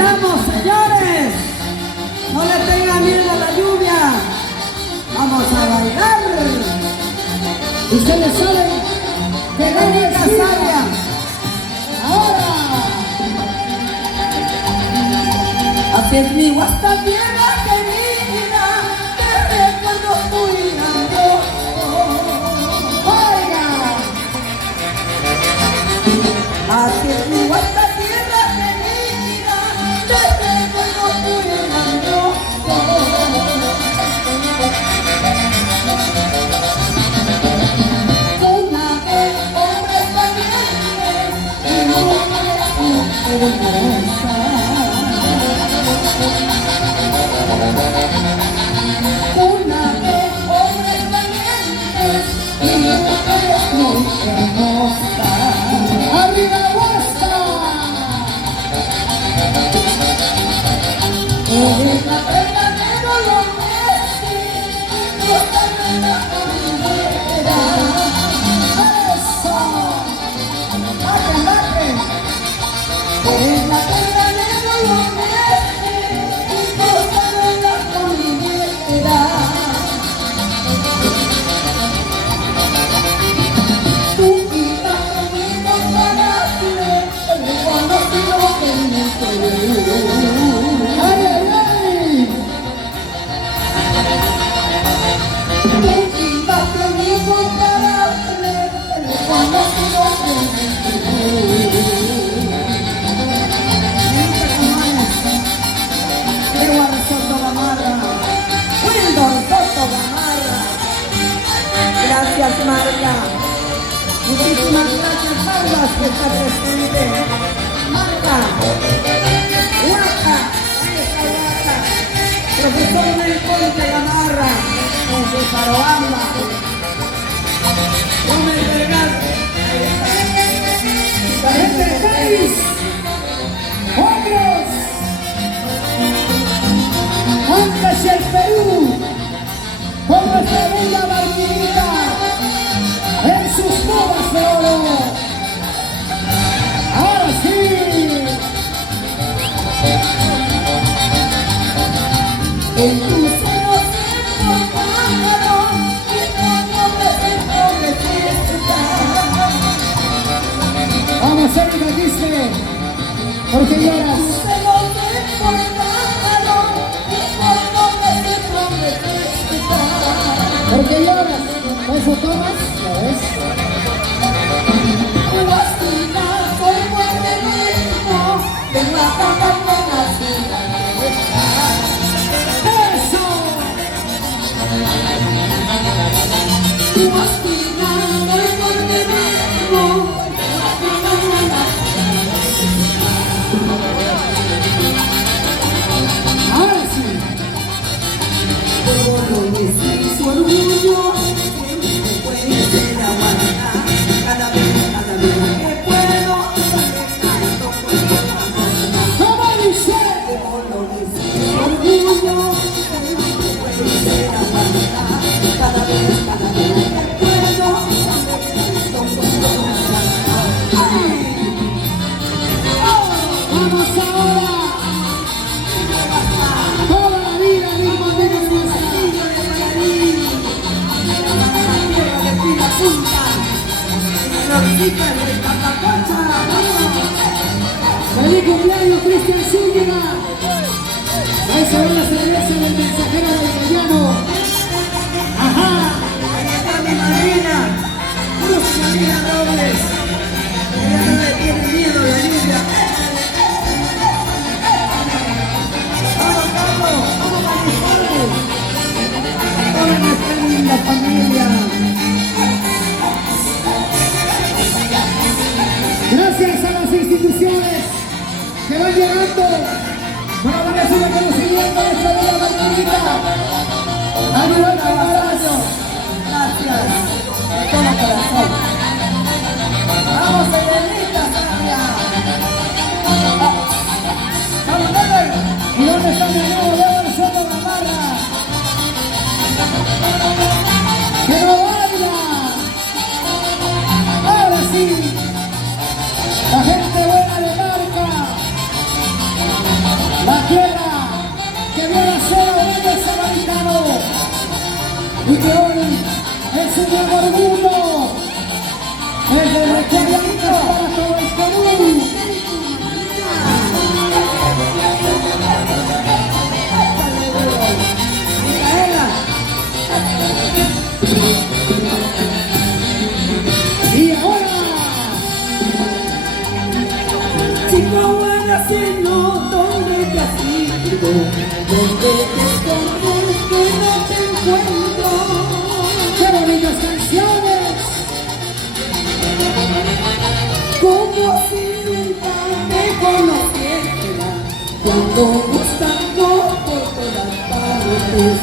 Bailamos, señores. No le tengan miedo a la lluvia. Vamos a bailar. Ustedes saben que no es Casaria. ahora. Así es mi guasta tierra querida, que recuerdo muy grandioso. Oiga, Así es mi guasta tierra querida, que recuerdo muy grandioso. Una vez hombres valientes y mujeres hermosas. Una vez hombres valientes y mujeres muy hermosas. arriba la guasta. Eres la verdadera lombriz y cortame la caminera. Eso. ¡Bajen, bajen! Eres la verdadera lombriz y cortame la caminera. Tú quitas conmigo para hacer el conocido que me quedó. Ay, ay, ay. Tú ibas conmigo para hacer el conocido que me quedó. Edward Soto Gamarra, Wildor Soto Gamarra. Gracias, Marga. Muchísimas gracias, Marga, que está presente. Marga, Huaca, ahí está Huaca. Profesor Melconte Gamarra, desde Faroamba. Gómez Vergara, La gente del país. Hombros. Antes el Perú. Con nuestra bella Margarita. En sus bodas de oro. Ahora sí. en tu seno siento pájaro y cuando me siento necesita. Vamos, Erika, dice. Porque En lloras. tu seno siento pájaro y cuando me siento necesita. Porque lloras. Eso tomas. Ya ves. Tu guastina soy fuerte mismo, en la cama me nací. Eso. Tu guastina soy fuerte mismo, en la cama me nací. Ahora sí. Todo lo que sí su orgullo, siempre puede ser aguantar. Cada vez que puedo, tanto puedo aguantar. ¿Cómo dice? Todo lo que sí su orgullo, siempre puede ser aguantar. Cada vez que puedo, tanto puedo aguantar. ¡Ay! Vamos ahora. Toda la vida, mismo Dios nuestra. Feliz cumpleaños, Cristian Zúñiga. Ahí se ve la cerveza del mensajero del Gallano. Ajá. Ahí está mi madrina, Cruz María Robles. Ella no le tiene miedo a la lluvia. Vamos, vamos, vamos a disfrutar. Toda nuestra linda familia. Gracias a las instituciones que van llegando para darle su reconocimiento a esta bella Margarita. A nivel Un abrazo. Gracias. De todo corazón. Vamos, Elenita Sabia. Vamos, dale. ¿Y dónde está mi amigo Edward Soto Gamarra? ¡Que no baila! Ahora sí, la gente buena de marca. tierra que viene a ser orgullo samaritano y que hoy es un nuevo orgullo, es de recuerditos para todo el Perú. Y ahora, chico buena, siendo donde te has ido, donde te escondes que no te encuentro. qué bonitas canciones. Como si nunca me conociera, cuando buscando por todas partes,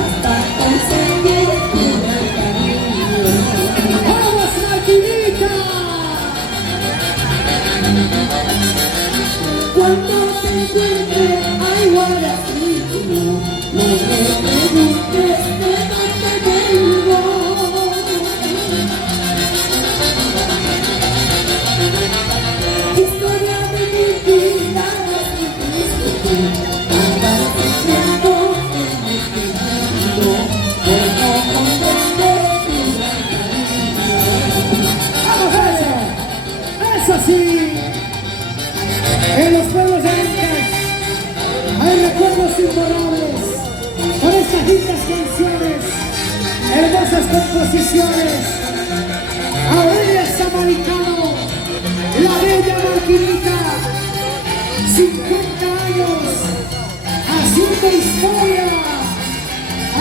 hasta conseguir tu gran cariño. ¡Vamos, Martinita! Cuando te encuentre, ay, guarachito, no me preguntes de dónde vengo. Historia de mi vida, andar sufriendo en este mundo, por no comprender tu gran cariño. ¡Vamos a eso! ¡Eso sí! En los pueblos de Incas hay recuerdos imborrables con estas lindas canciones, hermosas composiciones. Aurelia Samaritano, la bella Martinita, 50 años haciendo historia,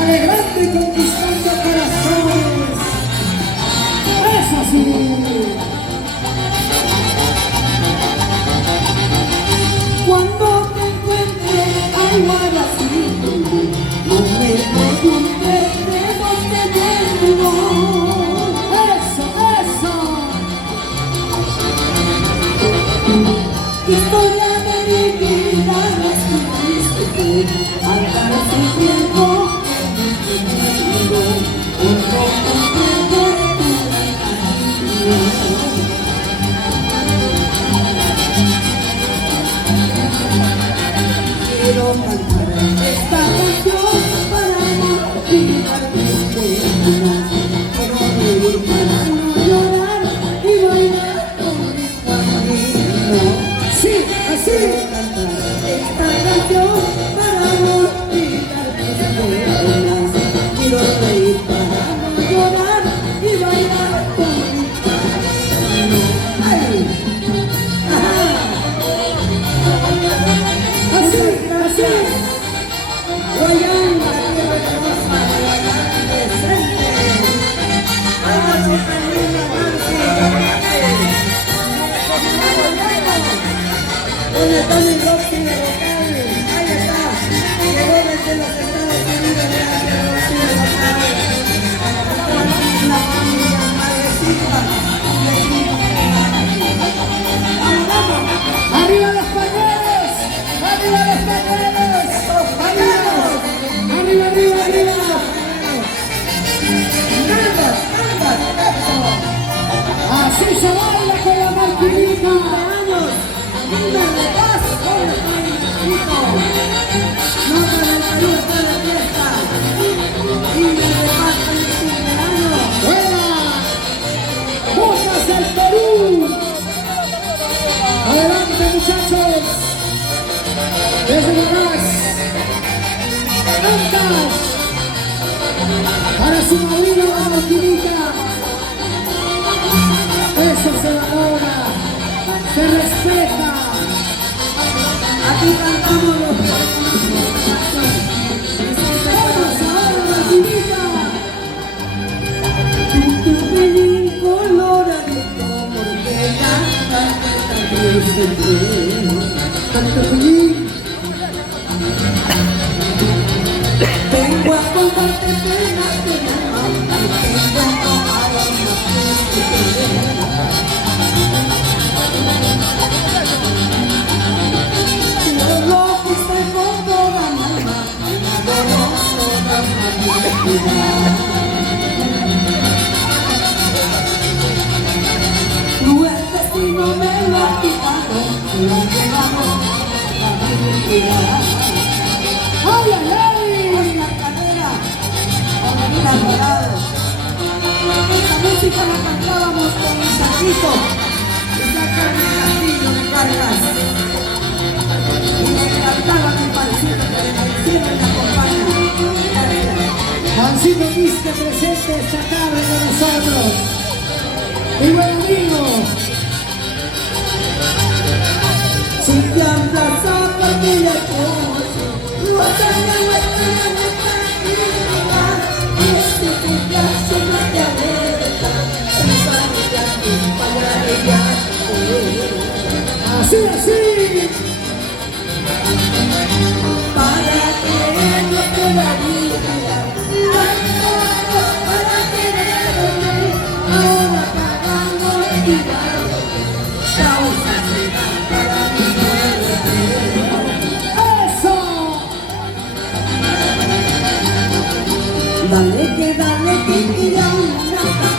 alegrando y conquistando corazones. ¡Eso sí! Cuando te encuentre, ay, guarachito, no me preguntes de dónde vengo. ¡Eso, eso! Historia de mi vida, descubriste andar sufriendo en este mundo, por no comprender tu gran cariño. Quiero cantar esta canción para no olvidar mis penas. Quiero reír para no llorar y bailar con mis caminos. ¡Sí, así! Quiero cantar esta canción para no olvidar mis penas. Quiero reír para no llorar y bailar con mis caminos. ¡Ay! ¡Ajá! ¡Así, así! Guayán, la tierra hermosa, Guayán presente. Vamos, Carolina, ¿dónde está mi Roxy de local? Ahí está. Llegó desde los Estados Unidos, gracias, Roxy de local. Una familia madrecita. Vamos, vamos. ¡Arriba los pañuelos! ¡Arriba los pañuelos! ¡Arriba! ¡Arriba, arriba, arriba! Así se baila con la Martinita. Linda de paz, con el pañuelito. No para el Perú, para la fiesta. Linda de paz, con el cumpleaños. ¡Buena! ¡Botas del Perú! ¡Adelante, muchachos! ¡Desde atrás! ¡Cantas! Para su madrina la Martinita. Eso se valora, se respeta. Aquí cantamos los ¡Vamos ahora, Martinita! tu pelín coloradito, porque ya también se Tanto feliz. vengo a contarte penas que me aman, vengo a tomar almas que yo lo quise con toda mi alma, me adoro toda mi vida. Cruel destino me lo ha quitado, lo que vamos a vivir. Vargas. Y me encantaba mi pancito que siempre me acompaña. Gracias. Juancito Quispe presente esta tarde con nosotros. Mi buen amigo. Si te abrazo porque ya conocí, no tengo vuelta en esta vida. Y este cumpleaños no te alerta, pensando que aquí para ella. Así, así. Para querernos toda vida, para quererme, ahora pagando el diablo, causa será para mi muerte. Eso. Dale que ya una taja,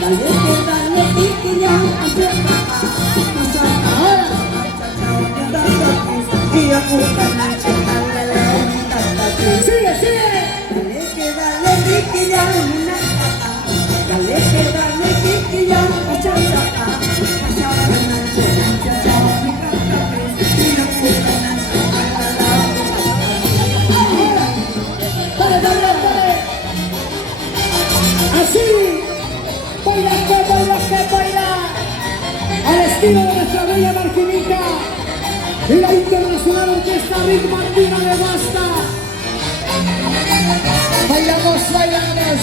dale que ya y a puta noche, Sigue, sigue. dale que ya una taja, dale que ya una taja, Dale, dale, dale. Así. Baila que baila. Al estilo de nuestra bella Martinica y la internacional orquesta Rick Martina de Basta. Bailamos, bailamos.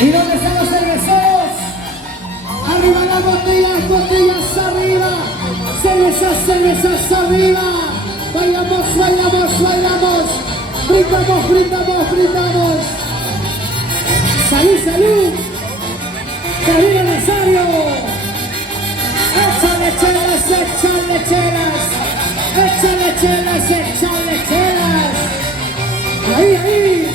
¿Y dónde están los cerveceros? Arriba las botellas, botellas arriba. Cervezas, cervezas arriba. Bailamos, bailamos, bailamos. Brindamos, brindamos, brindamos. Salud, salud. ¡Camilo Nazario! ¡Échale chelas, échale chelas! ¡Échale chelas, échale chelas! ¡Ahí, ahí!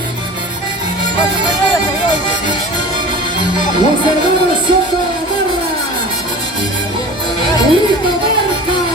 Los hermanos Soto de la Barra. ¡Rico Barca!